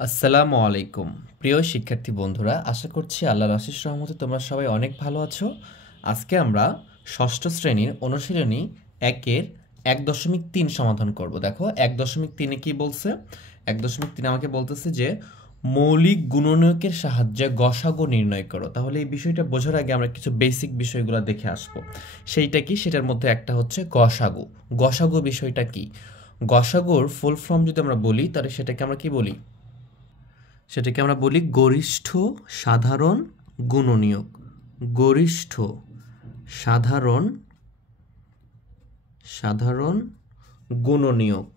আসসালামু আলাইকুম প্রিয় শিক্ষার্থী বন্ধুরা, আশা করছি আল্লাহর অশেষ রহমতে তোমরা সবাই অনেক ভালো আছো। আজকে আমরা ষষ্ঠ শ্রেণীর অনুশীলনী একের 1.3 সমাধান করব। দেখো 1.3-এ কি বলছে। 1.3 আমাকে বলতেছে যে মৌলিক গুণনীয়কের সাহায্যে গসাগু নির্ণয় করো। তাহলে এই বিষয়টা বোঝার আগে আমরা কিছু বেসিক বিষয়গুলো দেখে আসবো। সেইটা কি, সেটার মধ্যে একটা হচ্ছে গসাগু। গসাগু বিষয়টা কি? গসাগুর ফুল ফর্ম যদি আমরা বলি তাহলে সেটাকে আমরা কি বলি? সেটাকে আমরা বলি গরিষ্ঠ সাধারণ গুণনীয়ক। গরিষ্ঠ সাধারণ সাধারণ গুণনীয়ক।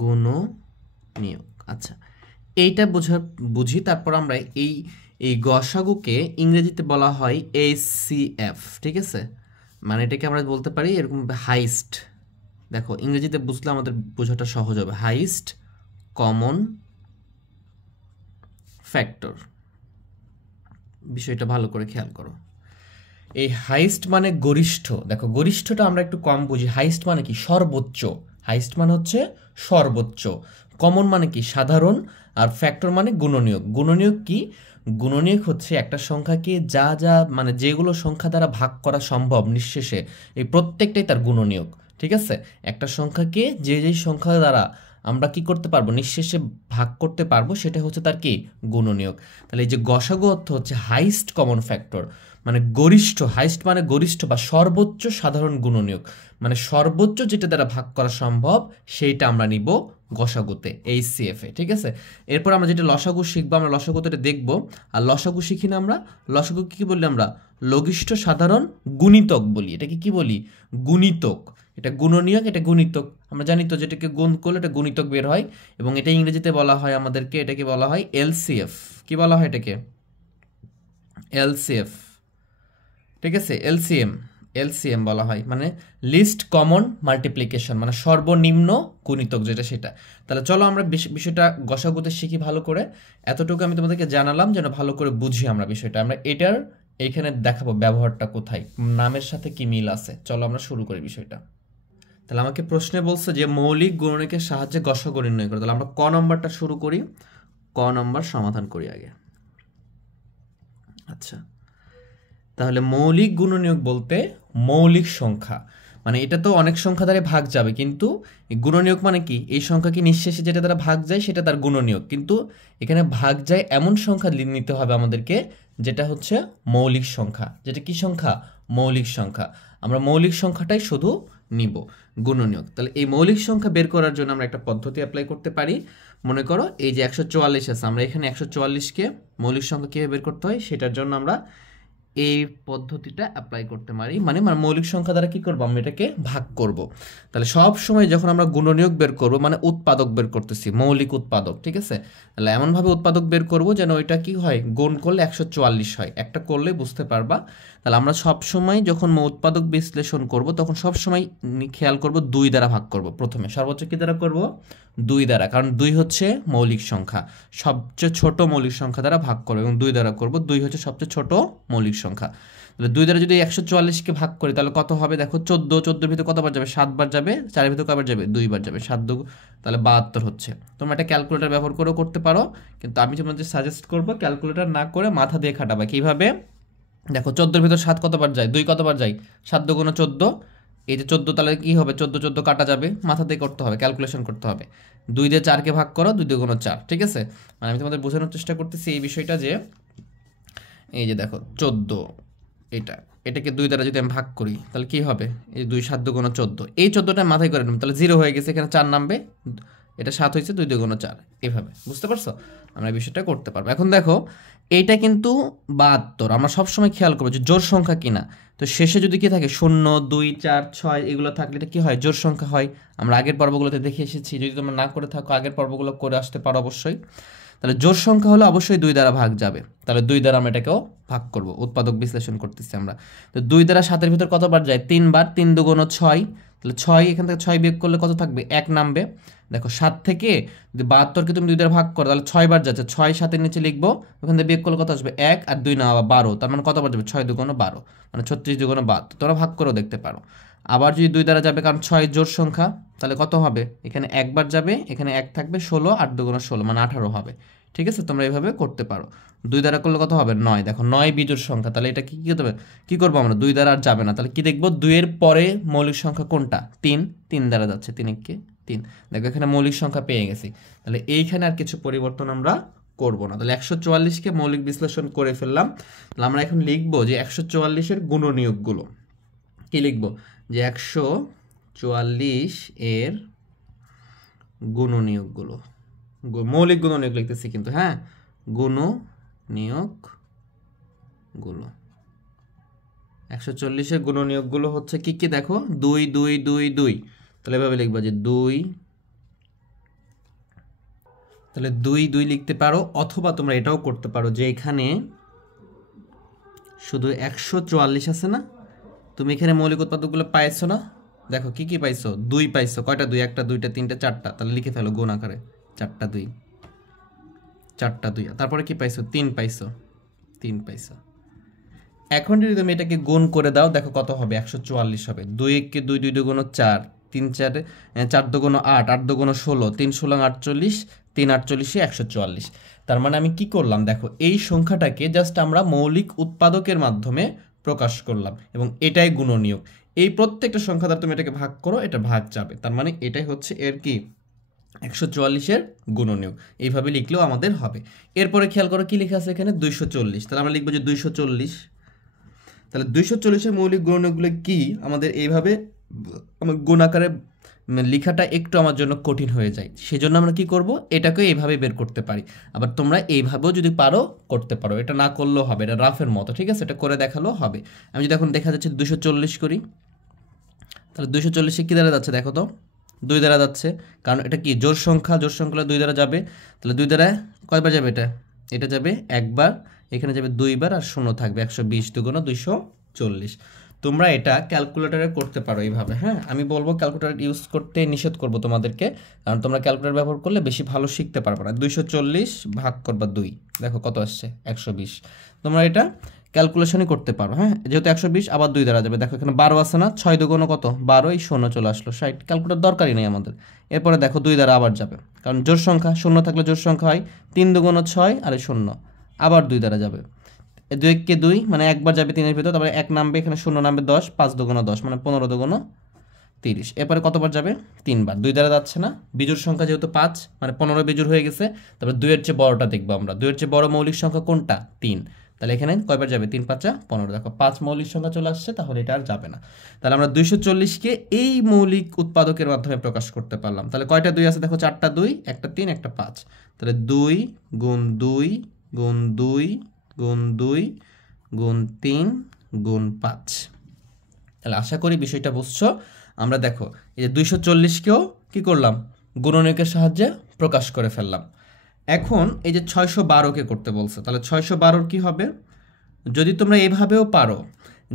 গুণনীয়ক। আচ্ছা, এইটা বুঝি। তারপর আমরা এই এই গসাগুকে ইংরেজিতে বলা হয় এইচসিএফ। ঠিক আছে, মানে এটাকে আমরা বলতে পারি এরকম হাইস্ট। দেখো ইংরেজিতে বুঝলে আমাদের বোঝাটা সহজ হবে। Highest common factor. বিষয়টা ভালো করে খেয়াল করো। এই হাইস্ট মানে গরিষ্ঠ। দেখো গরিষ্ঠটা আমরা একটু কম বুঝি। হাইস্ট মানে কি? সর্বোচ্চ। হাইস্ট মানে হচ্ছে সর্বোচ্চ। কমন মানে কি? সাধারণ। আর ফ্যাক্টর মানে গুণনীয়ক। গুণনীয়ক কি? গুণনীয়ক হচ্ছে একটা সংখ্যাকে যা যা মানে যেগুলো সংখ্যা দ্বারা ভাগ করা সম্ভব নিঃশেষে, এই প্রত্যেকটাই তার গুণনীয়ক। ঠিক আছে, একটা সংখ্যাকে যে যে সংখ্যা দ্বারা আমরা কি করতে পারবো, নিঃশেষে ভাগ করতে পারবো, সেটা হচ্ছে তার কি? গুণনীয়ক। তাহলে এই যে গসাগু অর্থ হচ্ছে হাইস্ট কমন ফ্যাক্টর, মানে গরিষ্ঠ। হাইস্ট মানে গরিষ্ঠ বা সর্বোচ্চ সাধারণ গুণনীয়ক, মানে সর্বোচ্চ যেটা দ্বারা ভাগ করা সম্ভব সেইটা আমরা নিব গসাগুতে, এইচসিএফ এ। ঠিক আছে, এরপর আমরা যেটা লসাগু শিখবো, আমরা লসাগুতে এটা দেখবো। আর লসাগু শিখি না আমরা? লসাগু কি বলি আমরা? লঘিষ্ঠ সাধারণ গুণিতক বলি। এটাকে কি বলি? গুণিতক। এটা গুণনীয়ক, এটা গুণিতক। আমরা জানি তো যেটাকে গুণ করলে এটা গুণিতক বের হয়, এবং এটা ইংরেজিতে বলা হয় আমাদেরকে, এটাকে বলা হয় এলসিএফ। কি বলা হয় এটাকে? এলসিএফ। ঠিক আছে, এলসিএম। এলসিএম বলা হয়, মানে লিস্ট কমন মাল্টিপ্লিকেশন, মানে সর্বনিম্ন গুণিতক যেটা সেটা। তাহলে চলো আমরা বিষয়টা গসাগুতে শিখি ভালো করে। এতটুকু আমি তোমাদেরকে জানালাম যেন ভালো করে বুঝি আমরা বিষয়টা। আমরা এটার এইখানে দেখাবো ব্যবহারটা কোথায়, নামের সাথে কি মিল আছে। চলো আমরা শুরু করি বিষয়টা। তাহলে আমাকে প্রশ্নে বলছে যে মৌলিক গুণনীয়কের সাহায্যে গসাগু নির্ণয় করো। তাহলে আমরা ক নম্বরটা শুরু করি, ক নম্বর সমাধান করি আগে। আচ্ছা, তাহলে মৌলিক গুণনীয়ক বলতে মৌলিক সংখ্যা, মানে এটা তো অনেক সংখ্যা দ্বারা ভাগ যাবে, কিন্তু গুণনীয়ক মানে কি? এই সংখ্যাকে নিঃশেষে যেটা দ্বারা ভাগ যায় সেটা তার গুণনীয়ক। কিন্তু এখানে ভাগ যায় এমন সংখ্যা নিতে হবে আমাদেরকে যেটা হচ্ছে মৌলিক সংখ্যা। যেটা কি সংখ্যা? মৌলিক সংখ্যা। আমরা মৌলিক সংখ্যাটাই শুধু নিব গুণনীয়ক। তাহলে এই মৌলিক সংখ্যা বের করার জন্য আমরা একটা পদ্ধতি অ্যাপ্লাই করতে পারি। মনে করো এই যে 144 আছে, আমরা এখানে 144কে মৌলিক সংখ্যা কীভাবে বের করতে হয় সেটার জন্য আমরা এই পদ্ধতিটা অ্যাপ্লাই করতে পারি। মানে মৌলিক সংখ্যা দ্বারা কি করব? আমরা এটাকে ভাগ করব। তাহলে সব সময় যখন আমরা গুণনীয়ক বের করব, মানে উৎপাদক বের করতেছি, মৌলিক উৎপাদক। ঠিক আছে, তাহলে এমনভাবে উৎপাদক বের করব যেন ওইটা কি হয়, গুণ করলে 144 হয়। একটা করলে বুঝতে পারবা। তাহলে আমরা সব সময় যখন উৎপাদক বিশ্লেষণ করব তখন সব সময় খেয়াল করব 2 দ্বারা ভাগ করব। প্রথমে সর্বোচ্চ কি দ্বারা করব? 2 দ্বারা, কারণ 2 হচ্ছে মৌলিক সংখ্যা। সবচেয়ে ছোট মৌলিক সংখ্যা দ্বারা ভাগ করব এবং 2 দ্বারা করব। 2 হচ্ছে সবচেয়ে ছোট মৌলিক সংখ্যা। তাহলে 2 দ্বারা যদি 144কে ভাগ করি তাহলে কত হবে? দেখো 14। 14-এর ভিতরে কতবার যাবে? 7 বার যাবে। 4-এর ভিতরে কয়বার যাবে? 2 বার যাবে। 7 2, তাহলে 72 হচ্ছে। তোমরা একটা ক্যালকুলেটর ব্যবহার করেও করতে পারো, কিন্তু আমি তোমাদের সাজেস্ট করবো ক্যালকুলেটর না করে মাথা দিয়ে খাটাবা। কিভাবে? দেখো 14-এর ভিতর 7 কতবার যায়? 2 কতবার যায়? 7 2 গুণ 14। এই যে 14, তাহলে কি হবে? 14 14 কাটা যাবে, মাথা দিয়ে করতে হবে, ক্যালকুলেশন করতে হবে। 2 দিয়ে 4কে ভাগ করো, 2 2 গুণ 4। ঠিক আছে, মানে আমি তোমাদের বোঝানোর চেষ্টা করতেছি এই বিষয়টা যে এই যে দেখো 14, এটাকে 2 দ্বারা যদি আমি ভাগ করি তাহলে কি হবে? এই 2 7 2 গুণ 14, এই 14টা মাথায় করে নেব, তাহলে 0 হয়ে গেছে, এখানে 4 নামবে, এটা 7 হয়েছে, 2 2 গুণ 4। এভাবে বুঝতে পারছো? আমরা এই বিষয়টা করতে পারবো। এখন দেখো এইটা কিন্তু 72, আমরা সবসময় খেয়াল করবো যে জোড় সংখ্যা কিনা। তো শেষে যদি কি থাকে 0 2 4 6 এগুলো থাকলে এটা কি হয়? জোড় সংখ্যা হয়। আমরা আগের পর্বগুলোতে দেখে এসেছি, যদি তোমরা না করে থাকো আগের পর্বগুলো করে আসতে পারো অবশ্যই। তাহলে জোড় সংখ্যা হলে অবশ্যই 2 দ্বারা ভাগ যাবে। তাহলে 2 দ্বারা আমরা এটাকেও ভাগ করব, উৎপাদক বিশ্লেষণ করতেছি আমরা। তো 2 দ্বারা 7-এর ভিতর কতবার যায়? 3 বার। 3 2 গুণ 6, তাহলে 6, এখান থেকে 6 বিয়োগ করলে কত থাকবে? 1 নামবে। দেখো 7 থেকে যদি 72কে তুমি 2 দ্বারা ভাগ করো তাহলে 6 বার যাচ্ছে, 6 7-এর নিচে লিখবো, ওখান থেকে বিয়োগ করলে কত আসবে? 1 আর 2 না 12, তার মানে কতবার যাবে? 6 2 গুণ 12, মানে 36 2 গুণ 72। তোমরা ভাগ করেও দেখতে পারো। আবার যদি 2 দ্বারা যাবে, কারণ 6 জোড় সংখ্যা, তাহলে কত হবে? এখানে একবার যাবে, এখানে 1 থাকবে, 16, 8 2 16 মানে 18 হবে। ঠিক আছে, তোমরা এইভাবে করতে পারো। 2 দ্বারা করলে কত হবে? 9। দেখো 9 বিজোড় সংখ্যা, তাহলে এটা কি হবে? কি করবো আমরা? 2 দ্বারা আর যাবে না, তাহলে কি দেখবো? 2 এর পরে মৌলিক সংখ্যা কোনটা? 3। 3 দ্বারা যাচ্ছে, 3 কে 3। দেখো এখানে মৌলিক সংখ্যা পেয়ে গেছি, তাহলে এইখানে আর কিছু পরিবর্তন আমরা করব না। তাহলে 144কে মৌলিক বিশ্লেষণ করে ফেললাম। তাহলে আমরা এখন লিখবো যে 144-এর গুণনীয়কগুলো। কি লিখবো? যে 144 এর গুণনীয়কগুলো, মৌলিক গুণনীয়ক লিখতেছি কিন্তু, হ্যাঁ, গুণনীয়কগুলো। 144-এর গুণনীয়কগুলো হচ্ছে কি কি? দেখো 2 2 2 2, তাহলে এভাবে লিখবো যে 2, তাহলে 2 2 লিখতে পারো, অথবা তোমরা এটাও করতে পারো যে এখানে শুধু 144 আছে না, তুমি এখানে মৌলিক উৎপাদকগুলো পাইছো না? দেখো কি কি পাইছো? 2 পাইছো। কয়টা 2? 1টা 2টা 3টা 4টা, তাহলে লিখে ফেলো গুণ আকারে 4টা 2, 4টা 2। তারপরে কি পাইছো? 3 পাইছো, 3 পাইছো। এখন যদি তুমি এটাকে গুণ করে দাও, দেখো কত হবে? 144 হবে। 2 1 কে 2 2 2 গুণ 4, 3 4 4 2 গুণ 8, 8 2 গুণ 16, 3 16 48, 3 48 144। তার মানে আমি কি করলাম? দেখো এই সংখ্যাটাকে জাস্ট আমরা মৌলিক উৎপাদকের মাধ্যমে প্রকাশ করলাম, এবং এটাই গুণনীয়ক। এই প্রত্যেকটা সংখ্যা দ্বারা তুমি এটাকে ভাগ করো, এটা ভাগ যাবে, তার মানে এটাই হচ্ছে এর কি? 144-এর গুণনীয়ক। এইভাবে লিখলেও আমাদের হবে। এরপরে খেয়াল করো কি লেখা আছে এখানে? 240। তাহলে আমরা লিখবো যে 240। তাহলে 240-এর মৌলিক গুণনীয়কগুলো কি? আমাদের এইভাবে আমার গুণ আকারে লেখাটা একটু আমার জন্য কঠিন হয়ে যায়, সেজন্য আমরা কি করব? এটাকে এইভাবে বের করতে পারি। আবার তোমরা এইভাবেও যদি পারো করতে পারো, এটা না করলেও হবে, এটা রাফের মতো, ঠিক আছে? এটা করে দেখালেও হবে। আমি যদি এখন দেখা যাচ্ছে 240 করি, তাহলে 240-এ কী দ্বারা যাচ্ছে? দেখো তো 2 দ্বারা যাচ্ছে, কারণ এটা কি? জোড় সংখ্যা, জোড় সংখ্যা 2 দ্বারা যাবে। তাহলে 2 দ্বারা কয়বার যাবে? এটা যাবে একবার, এখানে যাবে 2 বার, আর 0 থাকবে। 120 2 240। তোমরা এটা ক্যালকুলেটরে করতে পারো এইভাবে, হ্যাঁ। আমি বলবো ক্যালকুলেটর ইউজ করতে নিষেধ করব তোমাদেরকে, কারণ তোমরা ক্যালকুলেটর ব্যবহার করলে বেশি ভালো শিখতে পারবে না। 240 ভাগ করবা 2, দেখো কত আসছে? 120। তোমরা এটা ক্যালকুলেশনই করতে পারো, হ্যাঁ। যেহেতু 120 আবার 2 দ্বারা যাবে, দেখো এখানে 12 আছে না? 6 2 কত? 12, এই 0 চলে আসলো, 60। ক্যালকুলেটর দরকারই নেই আমাদের। এরপরে দেখো 2 দ্বারা আবার যাবে, কারণ জোড় সংখ্যা, 0 থাকলে জোড় সংখ্যা হয়। 3 2 6, আর 0 আবার 2 দ্বারা যাবে। 2 কে 2 মানে একবার যাবে 3-এর ভিতর, তারপরে 1 নামবে, এখানে 0 নামবে 10, 5 2 10 মানে 15 2 30। এরপরে কতবার যাবে? 3 বার। 2 দ্বারা যাচ্ছে না, বিজোড় সংখ্যা যেহেতু 5 মানে 15 বিজোড় হয়ে গেছে। তারপরে 2 এর চেয়ে বড়টা দেখবো আমরা। 2 এর চেয়ে বড় মৌলিক সংখ্যা কোনটা? 3। তাহলে এখানে কয়বার যাবে? 3 5 15। দেখো 5 মৌলিক সংখ্যা চলে আসছে, তাহলে এটা আর যাবে না। তাহলে আমরা 240-কে এই মৌলিক উৎপাদকের মাধ্যমে প্রকাশ করতে পারলাম। তাহলে কয়টা 2 আছে? দেখো 4টা 2, একটা 3 একটা 5। তাহলে 2 গুণ 2 গুণ 2 গুণ 2 গুণ 3 গুণ 5। তাহলে আশা করি বিষয়টা বুঝছো। আমরা দেখো এই যে 240-কেও কী করলাম? গুণনীয়কের সাহায্যে প্রকাশ করে ফেললাম। এখন এই যে 612-কে করতে বলছে, তাহলে 612-র কী হবে? যদি তোমরা এভাবেও পারো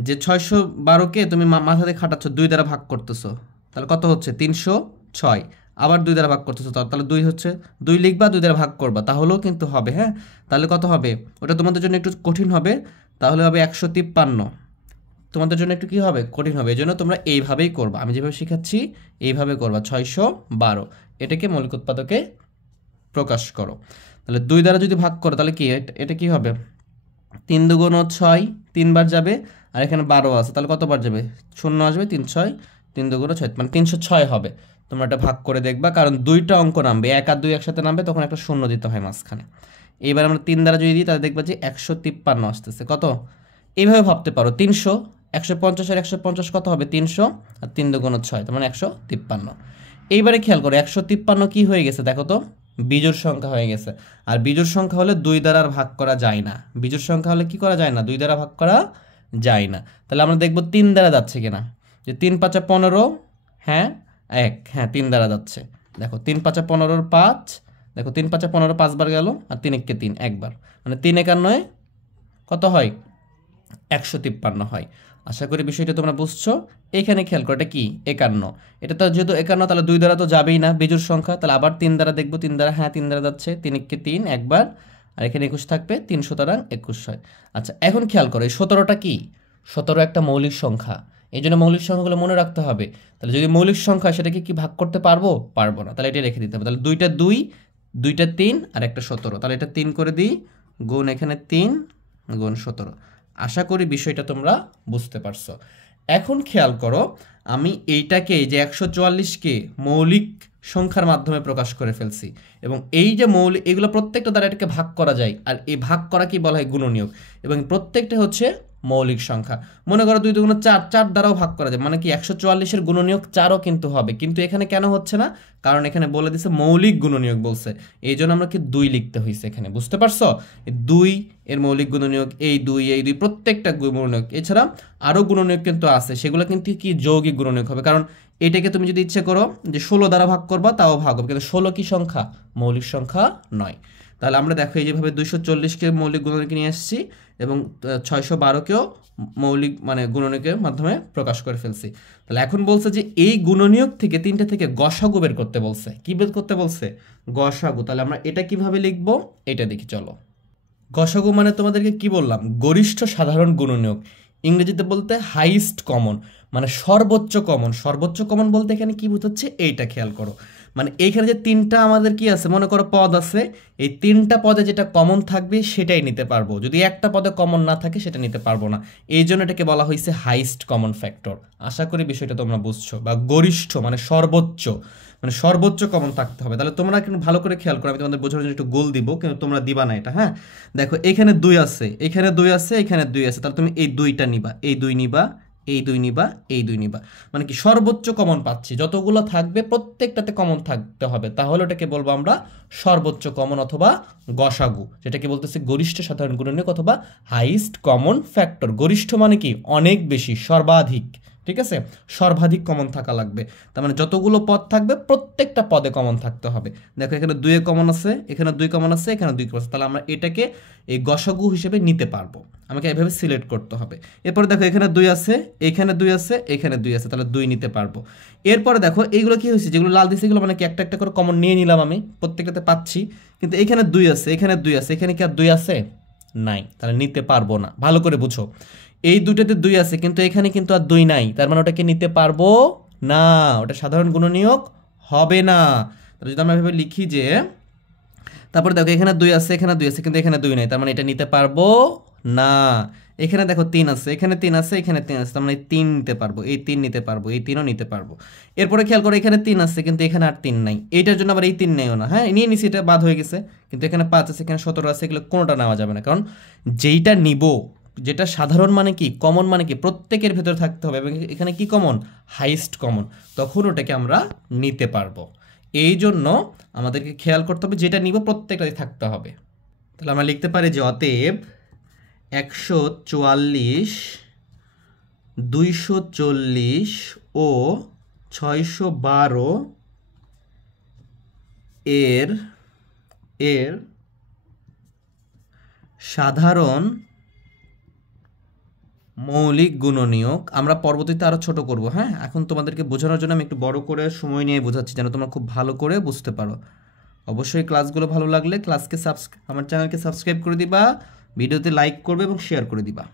যে 612-কে তুমি মাথাতে খাটাচ্ছ, 2 দ্বারা ভাগ করতেছো, তাহলে কত হচ্ছে? 306। আবার 2 দ্বারা ভাগ করতেছো, তাহলে 2 হচ্ছে, 2 লিখবা, 2 দ্বারা ভাগ করবা, তাহলেও কিন্তু হবে, হ্যাঁ। তাহলে কত হবে? ওটা তোমাদের জন্য একটু কঠিন হবে, তাহলে হবে 153। তোমাদের জন্য একটু কী হবে? কঠিন হবে। এই জন্য তোমরা এইভাবেই করবা, আমি যেভাবে শেখাচ্ছি এইভাবে করবা। 612 এটাকে মৌলিক উৎপাদকে প্রকাশ করো। তাহলে 2 দ্বারা যদি ভাগ করো, তাহলে কি এটা কি হবে? 3 2 6, 3 বার যাবে, আর এখানে 12 আছে, তাহলে কতবার যাবে? 0 আসবে, 3 6, 3 2 6 মানে 306 হবে। তোমরা এটা ভাগ করে দেখবা, কারণ 2টা অঙ্ক নামবে, 1 আর 2 একসাথে নামবে, তখন একটা 0 দিতে হয় মাঝখানে। এইবার আমরা 3 দ্বারা যদি দিই, তাহলে দেখবা যে 153 আসতেছে। কত? এইভাবে ভাবতে পারো। 300, 150 আর 150 কত হবে? 300, আর 3 2 6, তার মানে 153। এইবারে খেয়াল করো 153 কি হয়ে গেছে? দেখো তো বিজোড় সংখ্যা হয়ে গেছে। আর বিজোড় সংখ্যা হলে 2 দ্বারা ভাগ করা যায় না। বিজোড় সংখ্যা হলে কি করা যায় না? 2 দ্বারা ভাগ করা যায় না। তাহলে আমরা দেখব 3 দ্বারা যাচ্ছে কিনা। যে 3 5 15, হ্যাঁ 1, হ্যাঁ 3 দ্বারা যাচ্ছে। দেখো 3 5 15-র 5, দেখো 3 5 15 5 বার গেল, আর 3 1 3 একবার, মানে 3 51 কত হয়? 153 হয়। আশা করি বিষয়টা তোমরা বুঝছো। এখানে খেয়াল করো, এটা কি? 51। এটা তো যেহেতু 51, তাহলে 2 দ্বারা তো যাবেই না, বিজোড় সংখ্যা। তাহলে আবার 3 দ্বারা দেখবো, 3 দ্বারা, হ্যাঁ 3 দ্বারা যাচ্ছে। 3 1 3 একবার, আর এখানে 21 থাকবে, 3 সুতরাং 21 হয়। আচ্ছা এখন খেয়াল করো এই 17টা কি? 17 একটা মৌলিক সংখ্যা। এই জন্য মৌলিক সংখ্যাগুলো মনে রাখতে হবে। তাহলে যদি মৌলিক সংখ্যা সেটাকে কি ভাগ করতে পারবো? পারবো না, তাহলে এটা রেখে দিতে হবে। তাহলে 2টা 2, 2টা 3 আর একটা 17, তাহলে এটা 3 করে দিই, গুণ এখানে 3 গুণ 17। আশা করি বিষয়টা তোমরা বুঝতে পারছো। এখন খেয়াল করো, আমি এইটাকে যে 144কে মৌলিক সংখ্যার মাধ্যমে প্রকাশ করে ফেলছি, এবং এই যে মৌলিক এগুলো প্রত্যেকটা দ্বারা এটাকে ভাগ করা যায়, আর এই ভাগ করা কি বলা হয়? গুণনীয়ক। এবং প্রত্যেকটা হচ্ছে মৌলিক সংখ্যা। মনে করো 2 2 4, 4 দ্বারাও ভাগ করা যায়, মানে কি 144-এর গুণনীয়ক 4ও কিন্তু হবে, কিন্তু এখানে কেন হচ্ছে না? কারণ এখানে বলে দিছে মৌলিক গুণনীয়ক বলছে, এই জন্য আমরা কি 2 লিখতে হয়েছে এখানে, বুঝতে পারছো? 2 এর মৌলিক গুণনীয়ক এই 2, এই 2 প্রত্যেকটা গুণনীয়ক। এছাড়া আরও গুণনীয়ক কিন্তু আছে, সেগুলো কিন্তু কি যৌগিক গুণনীয়ক হবে, কারণ এটাকে তুমি যদি ইচ্ছে করো যে 16 দ্বারা ভাগ করবা তাও ভাগ হবে, কিন্তু 16 কি সংখ্যা? মৌলিক সংখ্যা নয়। তাহলে আমরা দেখো এই যেভাবে 240কে মৌলিক গুণনীয়কে নিয়ে আসছি এবং 612কেও মৌলিক মানে গুণনীয়কের মাধ্যমে প্রকাশ করে ফেলছি। তাহলে এখন বলছে যে এই গুণনীয়ক থেকে 3টা থেকে গসাগু বের করতে বলছে। কি বের করতে বলছে? গসাগু। তাহলে আমরা এটা কিভাবে লিখবো এটা দেখি চলো। গসাগু মানে তোমাদেরকে কি বললাম? গরিষ্ঠ সাধারণ গুণনীয়ক, ইংরেজিতে বলতে হাইস্ট কমন, মানে সর্বোচ্চ কমন। সর্বোচ্চ কমন বলতে এখানে কি বোঝাচ্ছে এইটা খেয়াল করো। মানে এইখানে যে 3টা আমাদের কি আছে, মনে করো পদ আছে, এই 3টা পদে যেটা কমন থাকবে সেটাই নিতে পারবো, যদি একটা পদে কমন না থাকে সেটা নিতে পারবো না। এই জন্য এটাকে বলা হয়েছে হাইস্ট কমন ফ্যাক্টর। আশা করি বিষয়টা তোমরা বুঝছো। বা গরিষ্ঠ মানে সর্বোচ্চ, মানে সর্বোচ্চ কমন থাকতে হবে। তাহলে তোমরা কিন্তু ভালো করে খেয়াল করো, আমি তোমাদের বোঝানোর জন্য একটু গোল দিব, কিন্তু তোমরা দিবা না এটা। হ্যাঁ দেখো, এখানে 2 আছে, এখানে 2 আছে, এখানে 2 আছে, তাহলে তুমি এই 2টা নিবা, এই 2 নিবা, এই 2 নিবা, এই 2 নিবা, মানে কি সর্বোচ্চ কমন পাচ্ছি। যতগুলো থাকবে প্রত্যেকটাতে কমন থাকতে হবে, তাহলে ওটাকে বলবো আমরা সর্বোচ্চ কমন অথবা গসাগু, যেটাকে বলতেছে গরিষ্ঠ সাধারণ গুণনীয়ক অথবা হাইস্ট কমন ফ্যাক্টর। গরিষ্ঠ মানে কি? অনেক বেশি, সর্বাধিক, ঠিক আছে? সর্বাধিক কমন থাকা লাগবে, তার মানে যতগুলো পদ থাকবে প্রত্যেকটা পদে কমন থাকতে হবে। দেখো এখানে 2 কমন আছে, এখানে 2 কমন আছে, এখানে 2 কমন আছে, তাহলে আমরা এটাকে এই গসাগু হিসেবে নিতে পারবো। আমাকে এভাবে সিলেক্ট করতে হবে। এরপরে দেখো এখানে 2 আছে, এখানে 2 আছে, এখানে 2 আছে, তাহলে 2 নিতে পারবো। এরপরে দেখো এইগুলো কি হয়েছে, যেগুলো লাল দিয়েছে এগুলো মানে কি একটা একটা করে কমন নিয়ে নিলাম আমি, প্রত্যেকটাতে পাচ্ছি, কিন্তু এখানে 2 আছে, এখানে 2 আছে, এখানে কি আর 2 আছে? নাই, তাহলে নিতে পারবো না। ভালো করে বুঝো, এই দুটাতে 2 আছে কিন্তু এখানে কিন্তু আর 2 নাই, তার মানে ওটাকে নিতে পারবো না, ওটা সাধারণ গুণনীয়ক হবে না। তাহলে যদি আমরা এভাবে লিখি যে, তারপরে দেখো এখানে 2 আছে, এখানে 2 আছে, কিন্তু এখানে 2 নাই, তার মানে এটা নিতে পারবো না। এখানে দেখো 3 আছে, এখানে 3 আছে, এখানে 3 আছে, তার মানে 3 নিতে পারবো, এই 3 নিতে পারবো, এই 3ও নিতে পারবো। এরপরে খেয়াল করো এখানে 3 আছে, কিন্তু এখানে আর 3 নাই, এইটার জন্য আবার এই 3 নেইও না। হ্যাঁ নিয়ে নিছি, এটা বাদ হয়ে গেছে, কিন্তু এখানে 5 আছে, এখানে 17 আছে, এগুলো কোনোটা নেওয়া যাবে না, কারণ যেইটা নিব, যেটা সাধারণ মানে কি, কমন মানে কি, প্রত্যেকের ভেতরে থাকতে হবে, এবং এখানে কি কমন? হাইস্ট কমন, তখন ওটাকে আমরা নিতে পারবো। এই জন্য আমাদেরকে খেয়াল করতে হবে যেটা নিব প্রত্যেকটাই থাকতে হবে। তাহলে আমরা লিখতে পারি যে অতএব 144, 240 ও 612 এর সাধারণ মৌলিক গুণনীয়ক। আমরা পরবর্তীতে আরও ছোট করব। হ্যাঁ এখন তোমাদেরকে বোঝানোর জন্য আমি একটু বড় করে সময় নিয়ে বোঝাচ্ছি, যেন তোমরা খুব ভালো করে বুঝতে পারো। অবশ্যই ক্লাসগুলো ভালো লাগলে আমার চ্যানেলকে সাবস্ক্রাইব করে দিবা, ভিডিওতে লাইক করবে এবং শেয়ার করে দিবা।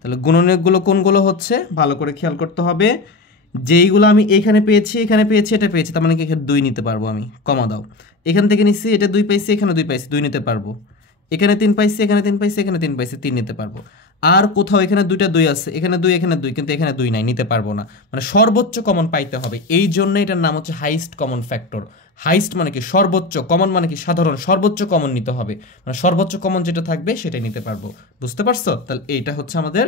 তাহলে গুণনীয়কগুলো কোনগুলো হচ্ছে ভালো করে খেয়াল করতে হবে। যেইগুলো আমি এখানে পেয়েছি, এখানে পেয়েছি, এটা পেয়েছি, তার মানে কি এখানে 2 নিতে পারবো আমি, কমা দাও। এখান থেকে নিচ্ছি, এটা 2 পাইছি, এখানে 2 পাইছি, 2 নিতে পারবো। এখানে 3 পাইছি, এখানে 3 পাইছি, এখানে 3 পাইছি, 3 নিতে পারবো। আর কোথাও এখানে 2টা 2 আছে, এখানে 2, এখানে 2, কিন্তু এখানে 2 নাই, নিতে পারবো না। মানে সর্বোচ্চ কমন পাইতে হবে, এই জন্য এটার নাম হচ্ছে হাইস্ট কমন ফ্যাক্টর। হাইস্ট মানে কি সর্বোচ্চ, কমন মানে কি সাধারণ, সর্বোচ্চ কমন নিতে হবে, মানে সর্বোচ্চ কমন যেটা থাকবে সেটাই নিতে পারবো। বুঝতে পারছো? তাহলে এইটা হচ্ছে আমাদের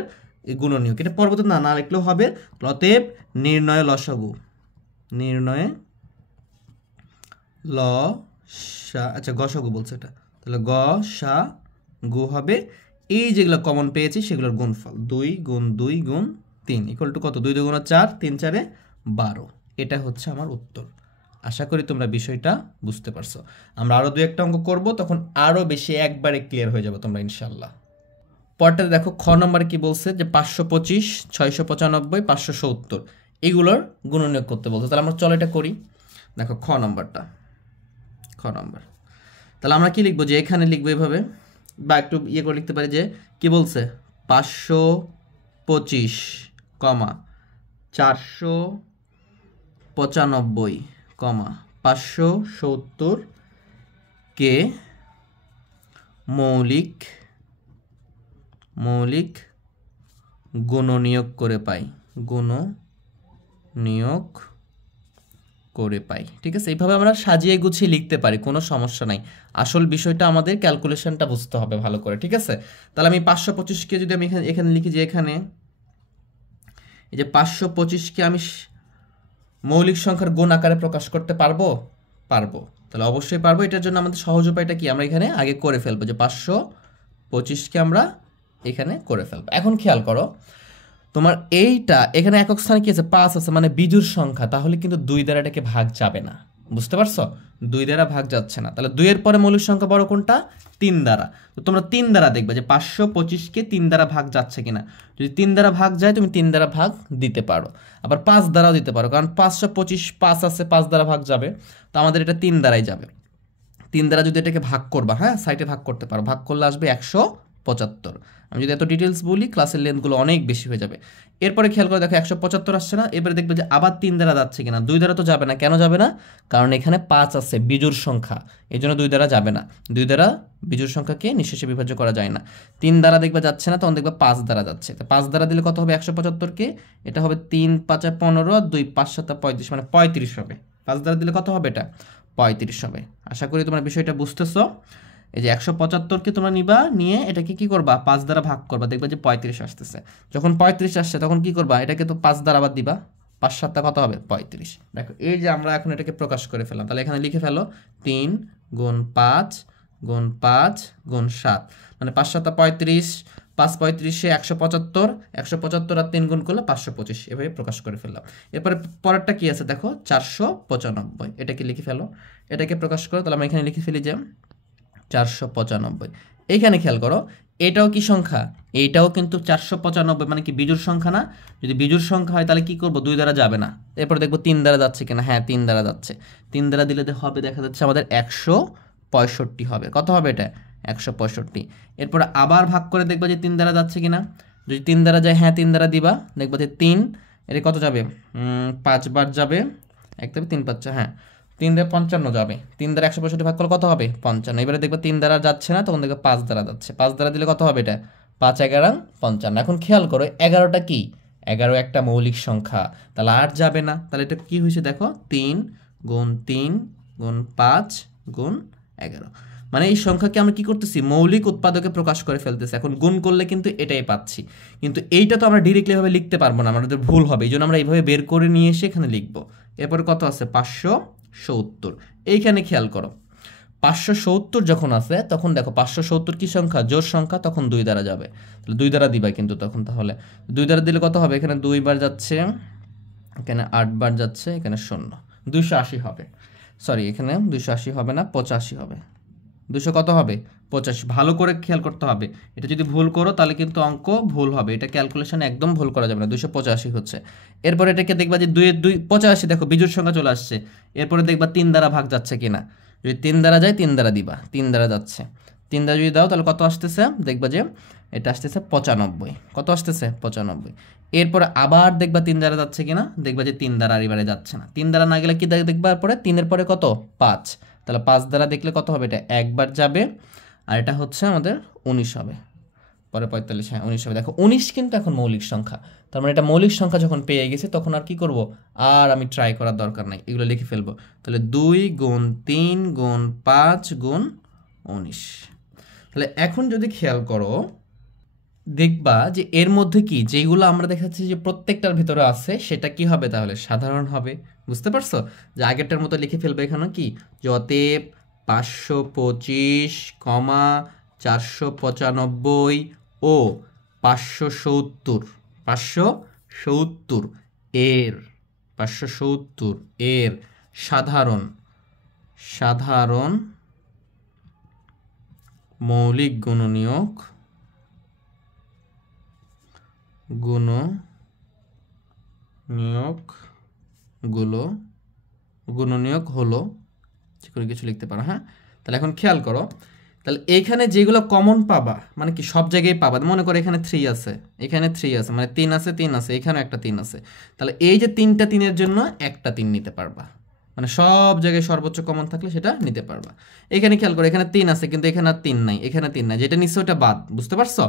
গুণনীয়ক। এটা পরবর্তী না লিখলেও হবে। অতএব নির্ণয় লসাগু, নির্ণয়ে আচ্ছা গসাগু বলছে এটা, তাহলে গসাগু হবে এই যেগুলো কমন পেয়েছি সেগুলোর গুণফল, 2 গুণ 2 গুণ 3 ইকুয়াল টু কত? 2 2 গুণ 4, 3 4 12। এটা হচ্ছে আমার উত্তর। আশা করি তোমরা বিষয়টা বুঝতে পারছো। আমরা আরও 2-1টা অঙ্ক করব, তখন আরও বেশি একবারে ক্লিয়ার হয়ে যাবে তোমরা ইনশাল্লাহ। পরটাতে দেখো খ নম্বর কি বলছে, যে 525, 695, 570 এগুলোর গুণনীয়ক করতে বলছে। তাহলে আমরা চলো এটা করি। দেখো খ নম্বর, তাহলে আমরা কি লিখবো, যে এখানে লিখবো এভাবে, বা একটু ইয়ে করে লিখতে পারি, যে কি বলছে 525 25, 495, 570 কে মৌলিক গুণনীয়ক করে পাই, ঠিক আছে। এইভাবে আমরা সাজিয়ে গুছিয়ে লিখতে পারি, কোনো সমস্যা নাই। আসল বিষয়টা আমাদের ক্যালকুলেশনটা বুঝতে হবে ভালো করে, ঠিক আছে। তাহলে আমি 525কে যদি আমি এখানে লিখি যে এখানে এই যে 525কে আমি মৌলিক সংখ্যার গুণ আকারে প্রকাশ করতে পারবো। তাহলে অবশ্যই পারবো। এটার জন্য আমাদের সহজ উপায়টা কি, আমরা এখানে আগে করে ফেলবো যে 525কে আমরা এখানে করে ফেলবো। এখন খেয়াল করো, তোমার এইটা এখানে একক স্থানে কি আছে, 5 আছে, মানে বিজোড় সংখ্যা, তাহলে কিন্তু 2 দ্বারা এটাকে ভাগ যাবে না, বুঝতে পারছো? 2 দ্বারা ভাগ যাচ্ছে না। তাহলে 2 এর পরে মৌলিক সংখ্যা বড় কোনটা, 3 দ্বারা। তো তোমরা 3 দ্বারা দেখবে যে 525কে 3 দ্বারা ভাগ যাচ্ছে কিনা। যদি 3 দ্বারা ভাগ যায় তুমি 3 দ্বারা ভাগ দিতে পারো, আবার 5 দ্বারাও দিতে পারো, কারণ 525 5 আছে, 5 দ্বারা ভাগ যাবে, তো আমাদের এটা 3 দ্বারাই যাবে। 3 দ্বারা যদি এটাকে ভাগ করবা, হ্যাঁ সাইডে ভাগ করতে পারো, ভাগ করলে আসবে 175। আমি যদি এত ডিটেলস বলি ক্লাসের লেন্থগুলো অনেক বেশি হয়ে যাবে। এরপরে খেয়াল করে দেখো 175 আসছে না, এবারে দেখবে যে আবার 3 দ্বারা যাচ্ছে কিনা। 2 দ্বারা তো যাবে না, কেন যাবে না, কারণ এখানে 5 আছে, বিজোড় সংখ্যা, এই জন্য 2 দ্বারা যাবে না। 2 দ্বারা বিজোড় সংখ্যাকে নিঃশেষে বিভাজ্য করা যায় না। 3 দ্বারা দেখবে যাচ্ছে না, তখন দেখবে 5 দ্বারা যাচ্ছে। তো 5 দ্বারা দিলে কত হবে 175কে, এটা হবে 3 5 15, 2 5 7 35, মানে 35 হবে। 5 দ্বারা দিলে কত হবে, এটা 35 হবে। আশা করি তোমার বিষয়টা বুঝতেছো। এই যে 175কে তোমরা নিবা, নিয়ে এটাকে কি করবা, 5 দ্বারা ভাগ করবা, দেখবা যে 35 আসতেছে। যখন 35 আসছে তখন কি করবা, এটাকে তো 5 দ্বারা আবার দিবা, 5 7 কত হবে 35। দেখো এই যে আমরা এখন এটাকে প্রকাশ করে ফেললাম। তাহলে এখানে লিখে ফেলো 3 গুণ 5 গুণ 5 গুণ 7, মানে 5 7 35, 5 35 175, 175 আর 3 গুণ করলে 525, এভাবে প্রকাশ করে ফেললাম। এরপরে পরেরটা কি আছে দেখো 495, এটাকে লিখে ফেলো, এটাকে প্রকাশ করো। তাহলে আমরা এখানে লিখে ফেলি যে 495। এইখানে খেয়াল করো, এটাও কি সংখ্যা, এইটাও কিন্তু 495, মানে কি বিজোড় সংখ্যা না। যদি বিজোড় সংখ্যা হয় তাহলে কি করব, 2 দ্বারা যাবে না। এরপর দেখবো 3 দ্বারা যাচ্ছে কিনা, হ্যাঁ 3 দ্বারা যাচ্ছে। 3 দ্বারা দিলে হবে, দেখা যাচ্ছে আমাদের 165 হবে। কত হবে এটা, 165। এরপরে আবার ভাগ করে দেখবা যে 3 দ্বারা যাচ্ছে কিনা। যদি 3 দ্বারা যায়, হ্যাঁ 3 দ্বারা দিবা, দেখবা যে 3 এর কত যাবে, 5 বার যাবে, 1 থেকে 3 5, হ্যাঁ 3 দ্বারা 55 যাবে। 3 দ্বারা 165 ভাগ করলে কত হবে 55। এবারে দেখবে 3 দ্বারা যাচ্ছে না, তখন দেখবে 5 দ্বারা যাচ্ছে। 5 দ্বারা দিলে কত হবে, এটা 5 11 55। এখন খেয়াল করো 11টা কি, 11 একটা মৌলিক সংখ্যা, তাহলে 8 যাবে না। তাহলে এটা কি হয়েছে দেখো, 3 গুণ 3 গুণ 5 গুণ 11, মানে এই সংখ্যাকে আমরা কি করতেছি, মৌলিক উৎপাদকে প্রকাশ করে ফেলতেছি। এখন গুণ করলে কিন্তু এটাই পাচ্ছি, কিন্তু এইটা তো আমরা ডিরেক্টলি ভাবে লিখতে পারবো না, আমাদের ভুল হবে, এই জন্য আমরা এইভাবে বের করে নিয়ে এসে এখানে লিখবো। এরপরে কত আছে 570। এইখানে খেয়াল করো 570 যখন আছে তখন দেখো 570 কি সংখ্যা, জোড় সংখ্যা, তখন 2 দ্বারা যাবে। তাহলে 2 দ্বারা দিবা কিন্তু তখন, তাহলে 2 দ্বারা দিলে কত হবে, এখানে 2 বার যাচ্ছে, এখানে 8 বার যাচ্ছে, এখানে 0, 280 হবে। সরি এখানে 280 হবে না, 85 হবে। 200 কত হবে 85। ভালো করে খেয়াল করতে হবে, এটা যদি ভুল করো তাহলে কিন্তু অঙ্ক ভুল হবে, এটা ক্যালকুলেশন একদম ভুল করা যাবে না। 285 হচ্ছে। এরপরে এটাকে দেখবা যে 2 2 85, দেখো বিজোড় সংখ্যা চলে আসছে। এরপরে দেখবা 3 দ্বারা ভাগ যাচ্ছে কিনা, যদি 3 দ্বারা যায় 3 দ্বারা দিবা, 3 দ্বারা যাচ্ছে, 3 দ্বারা যদি দাও তাহলে কত আসতেছে, দেখবা যে এটা আসতেছে 95। কত আসতেছে 95। এরপরে আবার দেখবা 3 দ্বারা যাচ্ছে কিনা, দেখবা যে 3 দ্বারা এবারে যাচ্ছে না। 3 দ্বারা না গেলে কি দেখবা, পরে 3 এর পরে কত 5, তাহলে 5 দ্বারা দেখলে কত হবে, এটা একবার যাবে, আর এটা হচ্ছে আমাদের 19 হবে, পরে 45, হ্যাঁ 19 হবে। দেখো 19 কিন্তু এখন মৌলিক সংখ্যা, তার মানে এটা মৌলিক সংখ্যা যখন পেয়ে গেছে তখন আর কি করব, আর আমি ট্রাই করার দরকার নাই, এগুলো লিখে ফেলবো। তাহলে 2 গুণ 3 গুণ 5 গুণ 19। তাহলে এখন যদি খেয়াল করো দেখবা যে এর মধ্যে কি যেগুলো আমরা দেখাচ্ছি যে প্রত্যেকটার ভিতরে আছে সেটা কি হবে, তাহলে সাধারণ হবে। বুঝতে পারছো, যে আগেরটার মতো লিখে ফেলবে এখানে কি, যে অতএব 525, 495 ও 570, 570 এর 570 এর সাধারণ মৌলিক গুণনীয়ক হলো, যে কোনো কিছু লিখতে পারো, হ্যাঁ। তাহলে এখন খেয়াল করো তাহলে এইখানে যেগুলো কমন পাবা মানে কি সব জায়গায় পাবা, মনে করো এখানে 3 আছে, এখানে 3 আছে, মানে 3 আছে 3 আছে, এখানে একটা 3 আছে, তাহলে এই যে 3টা 3-এর জন্য একটা 3 নিতে পারবা, মানে সব জায়গায় সর্বোচ্চ কমন থাকলে সেটা নিতে পারবা। এখানে খেয়াল করো এখানে 3 আছে কিন্তু এখানে আর 3 নাই, এখানে 3 নাই, যেটা নিশ্চয় ওটা বাদ, বুঝতে পারছো?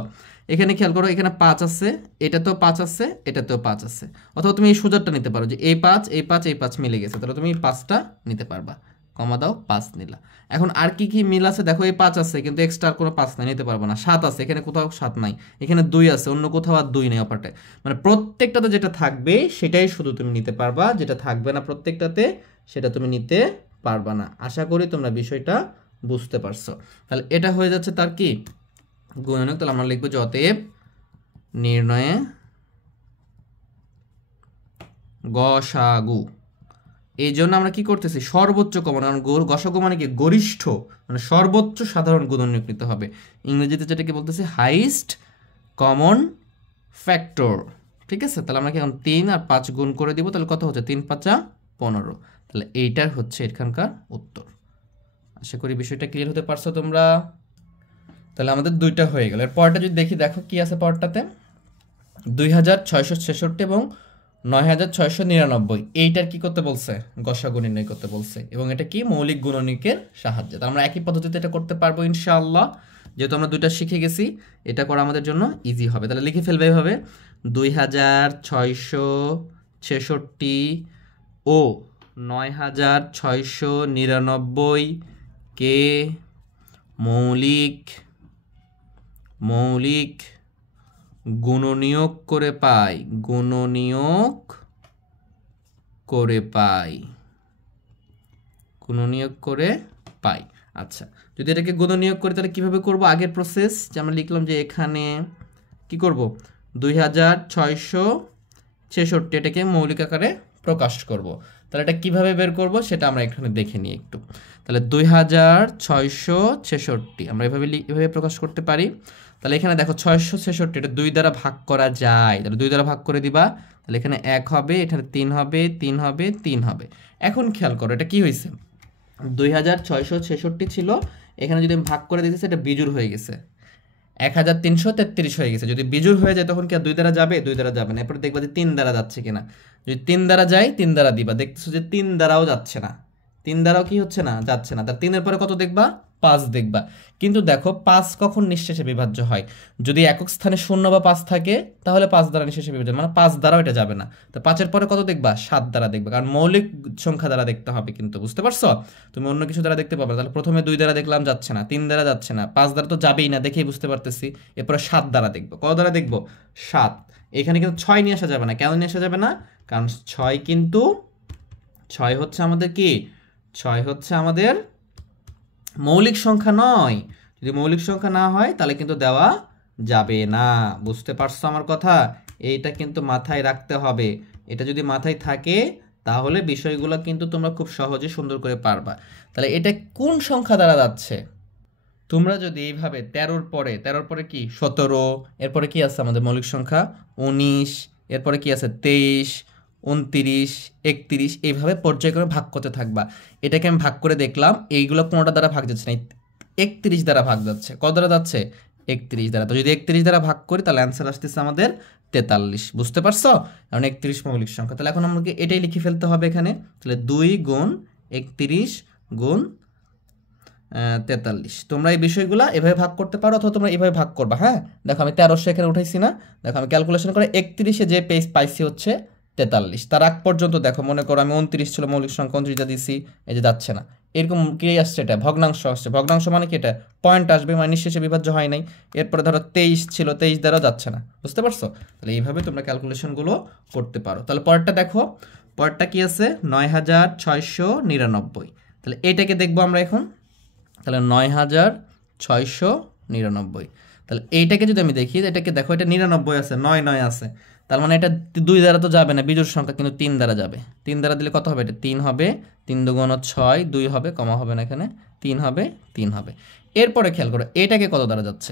এখানে খেয়াল করো এখানে 5 আছে, এটাতেও 5 আছে, এটাতেও 5 আছে, অথবা তুমি এই সুযোগটা নিতে পারো যে এই 5 এই 5 এই 5 মিলে গেছে, তাহলে তুমি এই 5টা নিতে পারবা, কমা দাও 5 নিলা। এখন আর কি কি মিল আছে দেখো, এই 5 আছে কিন্তু এক্সট্রা আর কোনো 5 নাই, নিতে পারবো না। 7 আছে, এখানে কোথাও 7 নাই, এখানে 2 আছে, অন্য কোথাও আর 2 নেই অপারটায়, মানে প্রত্যেকটাতে যেটা থাকবে সেটাই শুধু তুমি নিতে পারবা, যেটা থাকবে না প্রত্যেকটাতে সেটা তুমি নিতে পারবা না। আশা করি তোমরা বিষয়টা বুঝতে পারছো। তাহলে এটা হয়ে যাচ্ছে তার কি গুণনীয়ক। তাহলে আমরা লিখবো যে অতএব নির্ণয়ে গসাগু। এই জন্য আমরা কি করতেছি, সর্বোচ্চ কমন, কারণ গসাগু মানে কি গরিষ্ঠ, মানে সর্বোচ্চ সাধারণ গুণনীয়ক নিতে হবে। ইংরেজিতে যেটাকে বলতেছি হাইস্ট কমন ফ্যাক্টর, ঠিক আছে? তাহলে আমরা কি এখন 3 আর 5 গুণ করে দিব, তাহলে কত হচ্ছে 3 5 15। তাহলে এইটার হচ্ছে এখানকার উত্তর। আশা করি বিষয়টা ক্লিয়ার হতে পারছো তোমরা। তাহলে আমাদের 2টা হয়ে গেল। এর পরটা যদি দেখি, দেখো কি আছে পরটাতে, 2666 এবং 9699, এইটার কি করতে বলছে, গসাগু নির্ণয় করতে বলছে, এবং এটা কি মৌলিক গুণনীয়কের সাহায্যে। আমরা একই পদ্ধতিতে এটা করতে পারবো ইনশাআল্লাহ, যেহেতু আমরা 2টা শিখে গেছি, এটা করা আমাদের জন্য ইজি হবে। তাহলে লিখে ফেলবে এভাবে, 2666 ও 9699 কে মৌলিক গুণনীয়ক করে পাই, গুণনীয়ক করে পাই। আচ্ছা, যদি এটাকে গুণনীয়ক করে তাহলে কিভাবে করব, আগের প্রসেস যে আমরা লিখলাম যে এখানে কি করব, 2666 এটাকে মৌলিক আকারে প্রকাশ করব। তাহলে এটা কিভাবে বের করব সেটা আমরা এখানে দেখে নিই একটু। তাহলে 2666 আমরা এভাবে প্রকাশ করতে পারি। তাহলে এখানে দেখো 666, এটা 2 দ্বারা ভাগ করা যায়, তাহলে 2 দ্বারা ভাগ করে দিবা, তাহলে এখানে 1 হবে, এখানে 3 হবে, 3 হবে, 3 হবে। এখন খেয়াল করো এটা কি হয়েছে, 2666 ছিল, এখানে যদি আমি ভাগ করে দিতেছি এটা বিজোড় হয়ে গেছে, 1333 হয়ে গেছে। যদি বিজোড় হয়ে যায় তখন কি আর 2 দ্বারা যাবে, 2 দ্বারা যাবে না। এরপর দেখবা যে 3 দ্বারা যাচ্ছে কিনা, যদি 3 দ্বারা যায় 3 দ্বারা দিবা, দেখতেছো যে 3 দ্বারাও যাচ্ছে না, 3 দ্বারাও কি হচ্ছে না, যাচ্ছে না। তার 3-এর পরে কত দেখবা, 5 দেখবা। কিন্তু দেখো 5 কখন নিঃশেষে বিভাজ্য হয়, যদি একক স্থানে 0 বা 5 থাকে তাহলে 5 দ্বারা নিঃশেষে বিভাজ্য, মানে 5 দ্বারাও এটা যাবে না। তো 5-এর পরে কত দেখবা, 7 দ্বারা দেখবা, কারণ মৌলিক সংখ্যা দ্বারা দেখতে হবে কিন্তু, বুঝতে পারছো? তুমি অন্য কিছু দ্বারা দেখতে পাবে। তাহলে প্রথমে 2 দ্বারা দেখলাম যাচ্ছে না, 3 দ্বারা যাচ্ছে না, 5 দ্বারা তো যাবেই না, দেখেই বুঝতে পারতেছি। এরপরে 7 দ্বারা দেখবো, কত দ্বারা দেখবো, 7। এখানে কিন্তু 6 নিয়ে আসা যাবে না, কেন নিয়ে আসা যাবে না, কারণ 6 হচ্ছে আমাদের কি, 6 হচ্ছে আমাদের মৌলিক সংখ্যা নয়। যদি মৌলিক সংখ্যা না হয় তাহলে কিন্তু দেওয়া যাবে না, বুঝতে পারছো আমার কথা? এইটা কিন্তু মাথায় রাখতে হবে। এটা যদি মাথায় থাকে তাহলে বিষয়গুলো কিন্তু তোমরা খুব সহজে সুন্দর করে পারবা। তাহলে এটা কোন সংখ্যা দ্বারা যাচ্ছে, তোমরা যদি এইভাবে 13-র পরে কি 17, এরপরে কি আছে আমাদের মৌলিক সংখ্যা 19, এরপরে কি আছে 23, 29, 31, এইভাবে পর্যায়ক্রমে ভাগ করতে থাকবা। এটাকে আমি ভাগ করে দেখলাম, এইগুলো কোনোটা দ্বারা ভাগ যাচ্ছে না, 31 দ্বারা ভাগ যাচ্ছে। কত দ্বারা যাচ্ছে, 31 দ্বারা। তো যদি 31 দ্বারা ভাগ করি তাহলে অ্যান্সার আসতেছে আমাদের 43, বুঝতে পারছো? কারণ 31 মৌলিক সংখ্যা। তাহলে এখন আমাকে এটাই লিখে ফেলতে হবে এখানে। তাহলে 2 গুণ 31 গুণ 43। তোমরা এই বিষয়গুলো এভাবে ভাগ করতে পারো, অথবা তোমরা এভাবে ভাগ করবা। হ্যাঁ, দেখো আমি 1300 এখানে উঠাইছি না, দেখো আমি ক্যালকুলেশন করে 31-এ যে পেজ পাইছি হচ্ছে 43। তার আগ পর্যন্ত দেখো, মনে করো আমি 29 ছিল মৌলিক সংখ্যা, 29টা দিছি, এই যে যাচ্ছে না। এরকম কি আসছে, এটা ভগ্নাংশ আসছে। ভগ্নাংশ মানে কি, এটা পয়েন্ট আসবে, মানে নিঃশেষে বিভাজ্য হয় নাই। এরপরে ধরো 23 ছিল, 23 দ্বারাও যাচ্ছে না, বুঝতে পারছো? তাহলে এইভাবে তোমরা ক্যালকুলেশনগুলো করতে পারো। তাহলে পরেরটা দেখো, পরেরটা কি আছে, 9699। তাহলে এটাকে দেখবো আমরা এখন। তাহলে 9699। তাহলে এইটাকে যদি আমি দেখি, এটাকে দেখো, এটা 99 আছে, 9 আছে, তার মানে এটা 2 দ্বারা তো যাবে না, বিজোড় সংখ্যা, কিন্তু 3 দ্বারা যাবে। 3 দ্বারা দিলে কত হবে, এটা 3 হবে, 3 দুগুণ 6, 2 হবে, কমা হবে না এখানে, 3 হবে, 3 হবে। এরপরে খেয়াল করো এটাকে কত দ্বারা যাচ্ছে,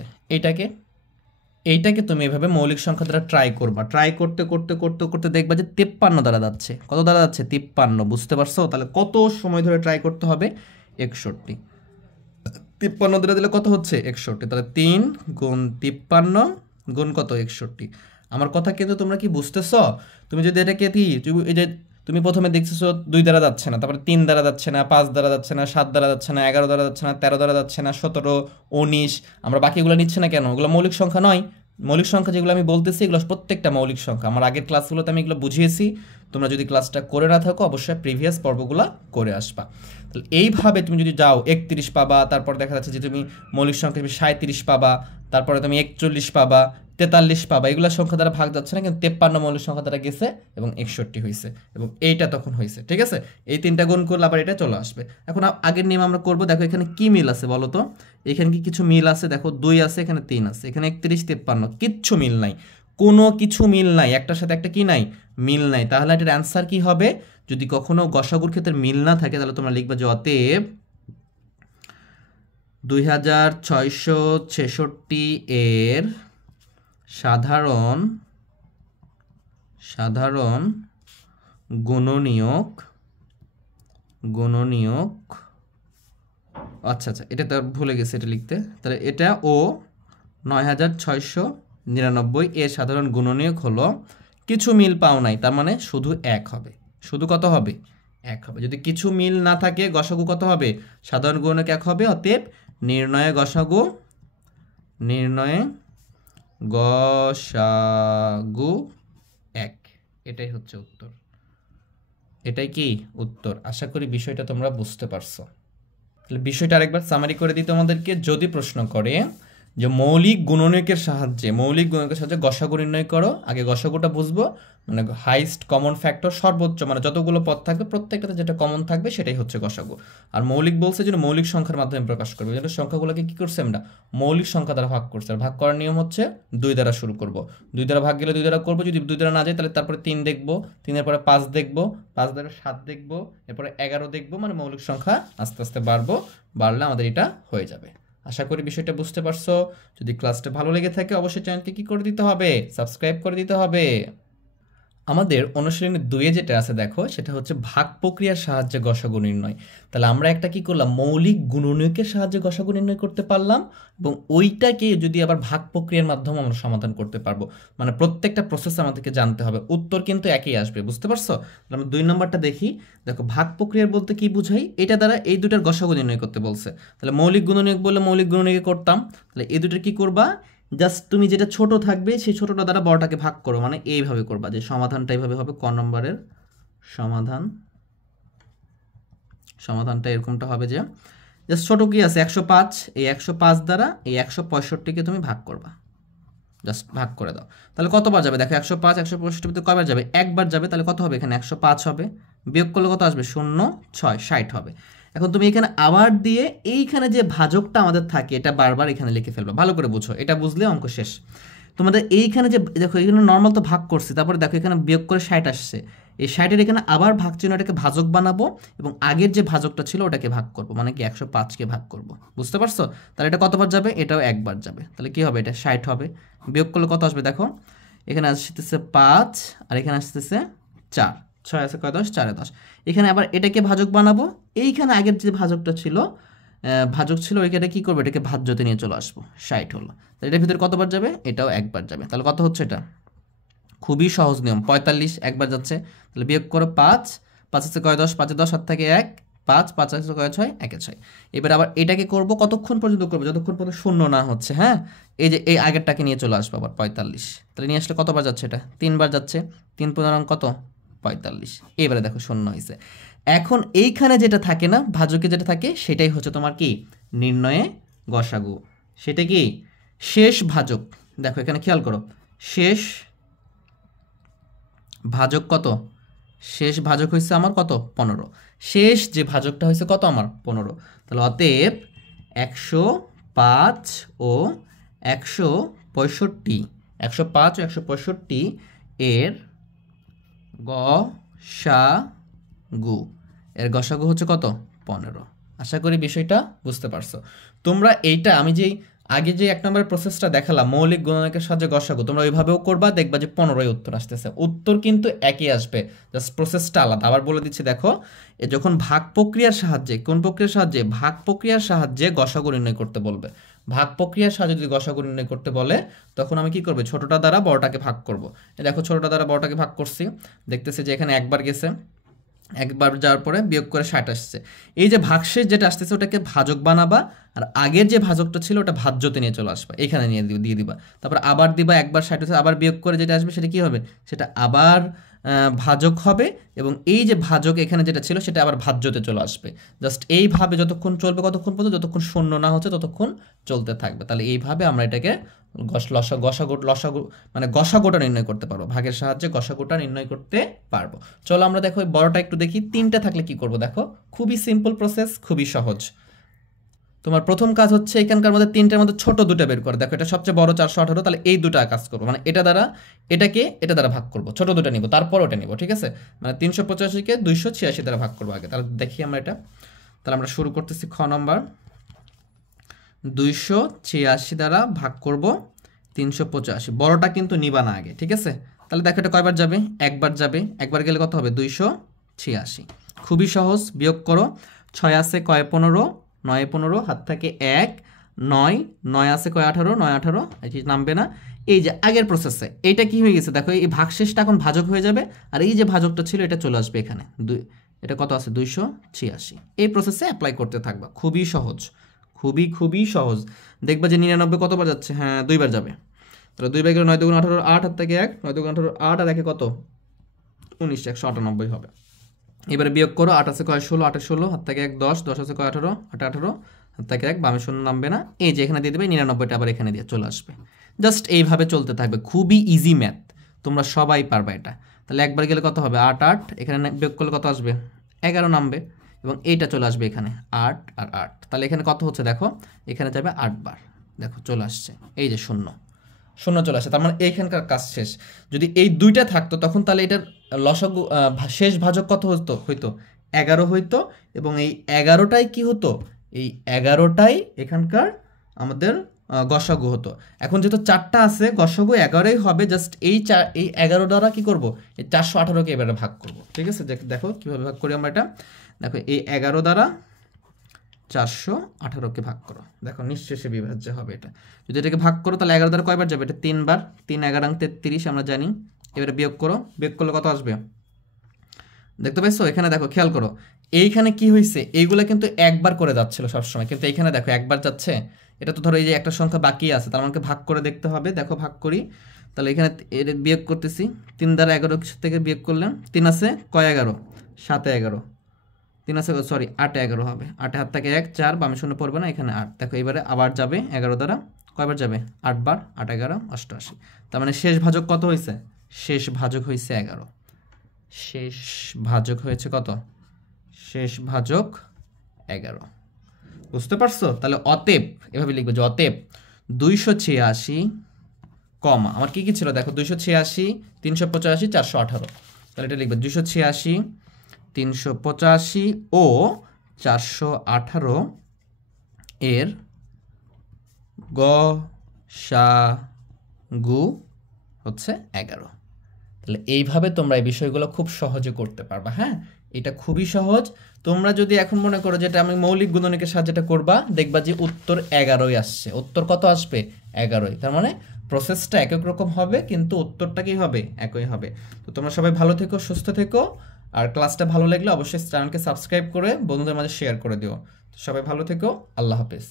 এইটাকে তুমি এভাবে মৌলিক সংখ্যা দ্বারা ট্রাই করবা। ট্রাই করতে করতে করতে করতে দেখবা যে 53 দ্বারা যাচ্ছে। কত দ্বারা যাচ্ছে, 53, বুঝতে পারছো? তাহলে কত সময় ধরে ট্রাই করতে হবে, 61। 53 দ্বারা দিলে কত হচ্ছে 61, তাহলে 3 গুণ 53 গুণ কত 61। আমার কথা কিন্তু তোমরা কি বুঝতেছ? তুমি যদি এটাকে এই যে তুমি প্রথমে দেখতেছো 2 দ্বারা যাচ্ছে না, তারপরে 3 দ্বারা যাচ্ছে না, 5 দ্বারা যাচ্ছে না, 7 দ্বারা যাচ্ছে না, 11 দ্বারা যাচ্ছে না, 13 দ্বারা যাচ্ছে না, 17, 19, আমরা বাকিগুলো নিচ্ছি না কেন? ওগুলো মৌলিক সংখ্যা নয়। মৌলিক সংখ্যা যেগুলো আমি বলতেছি এগুলো প্রত্যেকটা মৌলিক সংখ্যা। আমার আগের ক্লাসগুলোতে আমি এগুলো বুঝিয়েছি। তোমরা যদি ক্লাসটা করে না থাকো অবশ্যই প্রিভিয়াস পর্বগুলো করে আসবা। তাহলে এইভাবে তুমি যদি যাও 31 পাবা, তারপর দেখা যাচ্ছে যে তুমি মৌলিক সংখ্যা 37 পাবা, তারপরে তুমি 41 পাবা, 43 পাবা। এগুলো সংখ্যা দ্বারা ভাগ যাচ্ছে না, কিন্তু 53 মৌলিক সংখ্যা দ্বারা গেছে এবং 61 হয়েছে, এবং এইটা তখন হয়েছে। ঠিক আছে, এই 3টা গুণ করলে আবার এটা চলে আসবে। এখন আগের নিয়ম আমরা করব। দেখো এখানে কি মিল আছে বলো তো? এখানে কি কিছু মিল আছে? দেখো 2 আছে, এখানে 3 আছে, এখানে 31, 53 কিচ্ছু মিল নাই, কোনো কিছু মিল নাই, একটার সাথে একটা কি নাই, মিল নাই। তাহলে এটার অ্যান্সার কি হবে? যদি কখনো গসাগুর ক্ষেত্রে মিল না থাকে তাহলে তোমরা লিখবে যে অতএব 2666 এর সাধারণ গুণনীয়ক আচ্ছা, এটা তো ভুলে গেছে এটা লিখতে। তাহলে এটা ও 9699 এর সাধারণ গুণনীয়ক হলো, কিছু মিল পাও নাই, তার মানে শুধু 1 হবে। শুধু কত হবে? 1 হবে। যদি কিছু মিল না থাকে গসাগু কত হবে? সাধারণ গুণনীয়ক 1 হবে। অতএব নির্ণয়ে গসাগু 1। এটাই হচ্ছে উত্তর। এটাই কি উত্তর। আশা করি বিষয়টা তোমরা বুঝতে পারছো। তাহলে বিষয়টা আরেকবার সামারি করে দিই তোমাদেরকে। যদি প্রশ্ন করে যে মৌলিক গুণনীয়কের সাহায্যে গসাগু নির্ণয় করো, আগে গসাগুটা বুঝবো, মানে হাইস্ট কমন ফ্যাক্টর, সর্বোচ্চ মানে যতগুলো পদ থাকবে প্রত্যেকটাতে যেটা কমন থাকবে সেটাই হচ্ছে গসাগু। আর মৌলিক বলছে যে মৌলিক সংখ্যার মাধ্যমে প্রকাশ করবে। এই জন্য সংখ্যাগুলোকে কি করছে আমরা? মৌলিক সংখ্যা দ্বারা ভাগ করছে। আর ভাগ করার নিয়ম হচ্ছে 2 দ্বারা শুরু করব। 2 দ্বারা ভাগ গেলে 2 দ্বারা করবো, যদি 2 দ্বারা না যায় তাহলে তারপরে 3 দেখবো, 3-এর পরে 5 দেখবো, 5 দ্বারা 7 দেখবো, এরপরে 11 দেখবো, মানে মৌলিক সংখ্যা আস্তে আস্তে বাড়লে আমাদের এটা হয়ে যাবে। আশা করি বিষয়টা বুঝতে পারছো। যদি ক্লাসটা ভালো লেগে থাকে অবশ্যই চ্যানেলকে কি করে দিতে হবে? সাবস্ক্রাইব করে দিতে হবে। আমাদের অনুশীলনী 2-এ যেটা আছে দেখো, সেটা হচ্ছে ভাগ প্রক্রিয়ার সাহায্যে গসাগু নির্ণয়। তাহলে আমরা একটা কি করলাম? মৌলিক গুণনীয়কের সাহায্যে গসাগু নির্ণয় করতে পারলাম, এবং ওইটাকে যদি আবার ভাগ প্রক্রিয়ার মাধ্যমে আমরা সমাধান করতে পারবো। মানে প্রত্যেকটা প্রসেস আমাদেরকে জানতে হবে, উত্তর কিন্তু একই আসবে। বুঝতে পারছো? তাহলে আমরা 2 নম্বরটা দেখি। দেখো ভাগ প্রক্রিয়ার বলতে কি বুঝাই? এটা দ্বারা এই দুটার গসাগু নির্ণয় করতে বলছে। তাহলে মৌলিক গুণনীয়ক বললে মৌলিক গুণনীয়কে করতাম। তাহলে এই দুটার কি করবা? জাস্ট তুমি যেটা ছোট থাকবে সেই ছোটটা দ্বারা বড়টাকে ভাগ করো, মানে এইভাবে করবা। যে সমাধানটা এইভাবে হবে, ক নম্বরের সমাধানটা এরকমটা হবে যে জাস্ট ছোট কি আছে 105, এই 105 দ্বারা এই 165কে তুমি ভাগ করবা, জাস্ট ভাগ করে দাও। তাহলে কতবার যাবে? দেখো 105 165 কয়বার যাবে? একবার যাবে। তাহলে কত হবে? এখানে 105 হবে, বিয়োগ করলে কত আসবে? 0, 6, 60 হবে। এখন তুমি এখানে আবার দিয়ে এইখানে যে ভাজকটা আমাদের থাকে এটা বারবার এখানে লিখে ফেলবে। ভালো করে বুঝো, এটা বুঝলে অঙ্ক শেষ। তোমাদের এইখানে যে দেখো এখানে নর্মাল তো ভাগ করছি, তারপরে দেখো এখানে বিয়োগ করে 60 আসছে, এই 60-এর এখানে আবার ভাগ চিহ্ন, এটাকে ভাজক বানাবো এবং আগের যে ভাজকটা ছিল ওটাকে ভাগ করব, মানে কি 105কে ভাগ করব। বুঝতে পারছো? তাহলে এটা কতবার যাবে? এটাও একবার যাবে। তাহলে কি হবে? এটা 60 হবে। বিয়োগ করলে কত আসবে? দেখো এখানে আসতেছে 5 আর এখানে আসতেছে 4, 6 আছে কয় 10, 4 10। এখানে আবার এটাকে ভাজক বানাবো, এইখানে আগের যে ভাজক ছিল ওইখানে কি করবো? এটাকে ভাজ্যতে নিয়ে চলে আসবো, 60 হলো। তাহলে এটার ভিতরে কতবার যাবে? এটাও একবার যাবে। তাহলে কত হচ্ছে এটা? খুবই সহজ নিয়ম, 45 একবার যাচ্ছে। তাহলে বিয়োগ করো 5, 5 আছে কয় 10, 5-এ 10, 7 থাকে 1, 5, 5 আছে কয় 6, 1-এ 6। এবার আবার এটাকে করব কতক্ষণ পর্যন্ত করবো? যতক্ষণ পর্যন্ত শূন্য না হচ্ছে। হ্যাঁ, এই যে এই আগেরটাকে নিয়ে চলে আসবো আবার 45। তাহলে নিয়ে আসলে কতবার যাচ্ছে? এটা 3বার যাচ্ছে। 3×15 কত? 45। এবারে দেখো শূন্য হয়েছে। এখন এইখানে যেটা থাকে না, ভাজকে যেটা থাকে সেটাই হচ্ছে তোমার কি নির্ণয়ে গসাগু। সেটা কি শেষ ভাজক। দেখো এখানে খেয়াল করো, শেষ ভাজক কত? শেষ ভাজক হয়েছে আমার কত? 15। শেষ যে ভাজকটা হয়েছে কত? আমার 15। তাহলে অতএব 105 ও 165, 105 ও 165 এর গসাগু হচ্ছে কত? 15। আশা করি বিষয়টা বুঝতে পারছো। তোমরা এইটা আমি যেই আগে যে 1 নম্বরের প্রসেসটা দেখালাম মৌলিক গুণনীয়কের সাহায্যে গসাগু, তোমরা ওইভাবেও করবা, দেখবা যে 15ই উত্তর আসতেছে। উত্তর কিন্তু একই আসবে, জাস্ট প্রসেসটা আলাদা। আবার বলে দিচ্ছি দেখো, যখন ভাগ প্রক্রিয়ার সাহায্যে, কোন প্রক্রিয়ার সাহায্যে? ভাগ প্রক্রিয়ার সাহায্যে গসাগু নির্ণয় করতে বলবে। ভাগ প্রক্রিয়ার সাহায্যে যদি গসাগু নির্ণয় করতে বলে তখন আমি কি করব? ছোটটা দ্বারা বড়টাকে ভাগ করব। দেখো ছোটটা দ্বারা বড়টাকে ভাগ করছি, দেখতেছি যে এখানে একবার গেছে, একবার যাওয়ার পরে বিয়োগ করে 60 আসছে। এই যে ভাগশেষ যেটা আসতেছে ওটাকে ভাজক বানাবা, আর আগের যে ভাজকটা ছিল ওটা ভাজ্যতে নিয়ে চলে আসবা, এখানে নিয়ে দিয়ে দিবা। তারপর আবার দিবা, একবার 60 হচ্ছে, আবার বিয়োগ করে যেটা আসবে সেটা কি হবে? সেটা আবার ভাজক হবে, এবং এই যে ভাজক এখানে যেটা ছিল সেটা আবার ভাজ্যতে চলে আসবে। জাস্ট এইভাবে যতক্ষণ চলবে, কতক্ষণ পর্যন্ত? যতক্ষণ শূন্য না হচ্ছে ততক্ষণ চলতে থাকবে। তাহলে এইভাবে আমরা এটাকে মানে গসাগুটা নির্ণয় করতে পারবো, ভাগের সাহায্যে গসাগুটা নির্ণয় করতে পারবো। চলো আমরা দেখো বড়টা একটু দেখি। 3টা থাকলে কি করব? দেখো খুবই সিম্পল প্রসেস, খুবই সহজ। তোমার প্রথম কাজ হচ্ছে এখানকার মধ্যে 3টার মধ্যে ছোট দুটো বের করে। দেখো এটা সবচেয়ে বড় 418, তাহলে এই দুটো কাজ করবো, মানে এটা দ্বারা এটা দ্বারা ভাগ করবো, ছোট দুটো নিব, তারপর ওটা নিব, ঠিক আছে? মানে 385কে 286 দ্বারা ভাগ করবো আগে। তাহলে দেখি আমরা এটা, তাহলে আমরা শুরু করতেছি খ নম্বর। 286 দ্বারা ভাগ করব 385, বড়টা কিন্তু নিবা না আগে, ঠিক আছে? তাহলে দেখো এটা কয়বার যাবে? একবার যাবে, একবার গেলে কত হবে? 286। খুবই সহজ, বিয়োগ করো। 6 আছে কয় 15, 9 15, হাত থাকে 1, 9 9 আছে কয় 18, 9 18, এটি নামবে না। এই যে আগের প্রসেসে এইটা কি হয়ে গেছে দেখো, এই ভাগশেষটা এখন ভাজক হয়ে যাবে, আর এই যে ভাজকটা ছিল এটা চলে আসবে এখানে। এটা কত আছে? 286। এই প্রসেসে অ্যাপ্লাই করতে থাকবা, খুবই সহজ, খুবই সহজ। দেখবা যে 99 কতবার যাচ্ছে? হ্যাঁ, 2বার যাবে। তাহলে 2 বার গেলে 9 2 18, 8 হাত থেকে 1, 9 2 18, 8 আর 1 কত? 19, 198 হবে। এবারে বিয়োগ করো। 8 আছে কয় 16, 8 16, হাত থেকে 1 10, 10 আছে কয় 18, 8 18, হাত থেকে 1, বামে শূন্য নামবে না। এই যে এখানে দিয়ে দেবে 99টা, আবার এখানে দিয়ে চলে আসবে। জাস্ট এইভাবে চলতে থাকবে, খুবই ইজি ম্যাথ, তোমরা সবাই পারবা এটা। তাহলে একবার গেলে কত হবে? 8 8, এখানে বিয়োগ করলে কত আসবে? 11 নামবে, এবং এইটা চলে আসবে এখানে 8 আর 8। তাহলে এখানে কত হচ্ছে দেখো, এখানে যাবে 8 বার, দেখো চলে আসছে, এই যে শূন্য চলে আসে। তার মানে এইখানকার কাজ শেষ। যদি এই দুইটা থাকতো তখন তাহলে এটার লসাগু শেষ ভাজক কত হইতো? 11 হইতো, এবং এই 11টাই কি হতো? এই 11টাই এখানকার আমাদের গসাগু হতো। এখন যেহেতু 4টা আছে, গসাগু 11ই হবে। জাস্ট এই 11 দ্বারা কি করব? এই 418কে এবারে ভাগ করব, ঠিক আছে? দেখো কিভাবে ভাগ করি আমরা এটা। দেখো এই 11 দ্বারা 418কে ভাগ করো, দেখো নিঃশেষে বিভাজ্য হবে এটা। যদি এটাকে ভাগ করো তাহলে 11 দ্বারা কয়বার যাবে? এটা 3 বার। 3 11 33 আমরা জানি। এবারে বিয়োগ করো, বিয়োগ করলে কত আসবে? দেখতে পাইছো? এখানে দেখো, খেয়াল করো, এইখানে কি হয়েছে? এইগুলো কিন্তু একবার করে যাচ্ছিল সবসময়, কিন্তু এইখানে দেখো একবার যাচ্ছে। এটা তো ধরো এই যে একটা সংখ্যা বাকি আছে, তার আমাকে ভাগ করে দেখতে হবে। দেখো ভাগ করি, তাহলে এখানে বিয়োগ করতেছি। 3 দ্বারা 11 থেকে বিয়োগ করলাম। 3 আছে কয় 11? 7 11, 3 আছে, সরি 8 11 হবে। 8 হাত থেকে 1 4, বামে শূন্য পড়বে না, এখানে 8। দেখো এবারে আবার যাবে 11 দ্বারা, কয়বার যাবে? 8 বার। 8 11 88। তার মানে শেষ ভাজক কত হয়েছে? শেষ ভাজক হয়েছে 11। শেষ ভাজক হয়েছে কত? শেষ ভাজক 11। বুঝতে পারছো? তাহলে অতএব এভাবে লিখবে যে অতএব 286 কমা, আমার কি ছিল দেখো, 286 385 418। তাহলে এটা লিখবে 286 385 ও 418 এর গসাগু হচ্ছে 11। তাহলে এইভাবে তোমরা এই বিষয়গুলো খুব সহজে করতে পারবা। হ্যাঁ, এটা খুবই সহজ। তোমরা যদি এখন মনে করো যেটা আমি মৌলিক গুণনীয়কের সাহায্যে এটা করবা, দেখবা যে উত্তর 11ই আসছে। উত্তর কত আসবে? 11ই। তার মানে প্রসেসটা এক এক রকম হবে, কিন্তু উত্তরটা কি হবে? একই হবে। তো তোমরা সবাই ভালো থেকো, সুস্থ থেকো, আর ক্লাসটা ভালো লাগলে অবশ্যই চ্যানেলকে সাবস্ক্রাইব করে বন্ধুদের মাঝে শেয়ার করে দিও। সবাই ভালো থেকো, আল্লাহ হাফেজ।